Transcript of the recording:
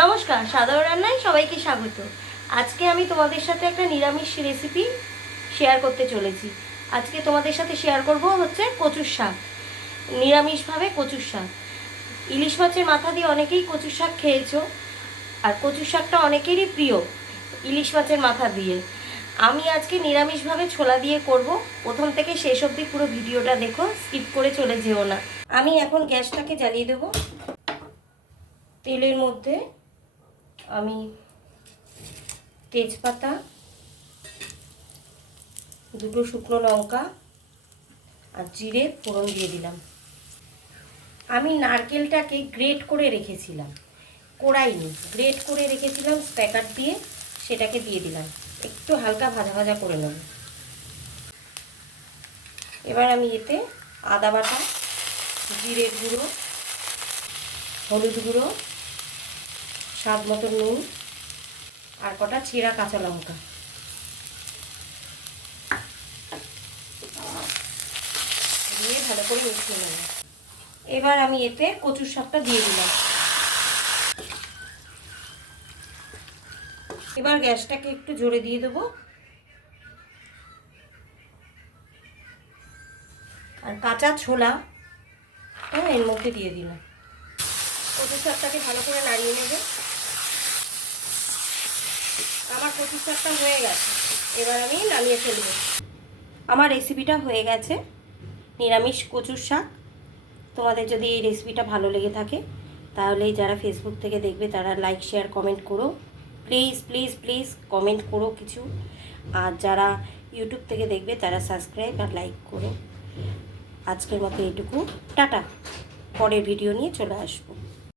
নমস্কার, সাধারণ রান্নায় সবাইকে স্বাগত। আজকে আমি তোমাদের সাথে একটা নিরামিষ রেসিপি শেয়ার করতে চলেছি। আজকে তোমাদের সাথে শেয়ার করব হচ্ছে কচুর শাক। নিরামিষভাবে কচুর শাক। ইলিশ মাছের মাথা দিয়ে অনেকেই কচুর শাক খেয়েছো, আর কচুর শাকটা অনেকেরই প্রিয় ইলিশ মাছের মাথা দিয়ে। আমি আজকে নিরামিষভাবে ছোলা দিয়ে করব। প্রথম থেকে শেষ অবধি পুরো ভিডিওটা দেখো, স্কিপ করে চলে যেও না। আমি এখন গ্যাসটাকে জ্বালিয়ে দেবো। তেলের মধ্যে আমি তেজপাতা, দুটো শুকনো লঙ্কা আর জিরে ফোড়ন দিয়ে দিলাম। আমি নারকেলটাকে গ্রেট করে রেখেছিলাম, কোড়াইনি, গ্রেট করে রেখেছিলাম স্প্যাকার দিয়ে, সেটাকে দিয়ে দিলাম। একটু হালকা ভাজা ভাজা করে নেব। এবার আমি এতে আদা বাটা, জিরের গুঁড়ো, হলুদ গুঁড়ো, স্বাদ মতো নুন আর কটা চেরা কাঁচা লঙ্কা দিয়ে ভালো করে মিশিয়ে নেব। এবার আমি এতে কচুর শাকটা দিয়ে দিলাম। এবার গ্যাসটাকে একটু জোরে দিয়ে দেবো আর কাঁচা ছোলা এর মধ্যে দিয়ে দিলাম। কচুর শাকটাকে ভালো করে নাড়িয়ে নেবে। আমার কচুর শাকটা হয়ে গেছে, এবার আমি নামিয়ে ফেলব। আমার রেসিপিটা হয়ে গেছে, নিরামিষ কচুর শাক। তোমাদের যদি এই রেসিপিটা ভালো লেগে থাকে তাহলে যারা ফেসবুক থেকে দেখবে তারা লাইক শেয়ার কমেন্ট করো, প্লিজ প্লিজ প্লিজ কমেন্ট করো কিছু। আর যারা ইউটিউব থেকে দেখবে তারা সাবস্ক্রাইব আর লাইক করো। আজকের মতো এইটুকু, টাটা। পরের ভিডিও নিয়ে চলে আসবো।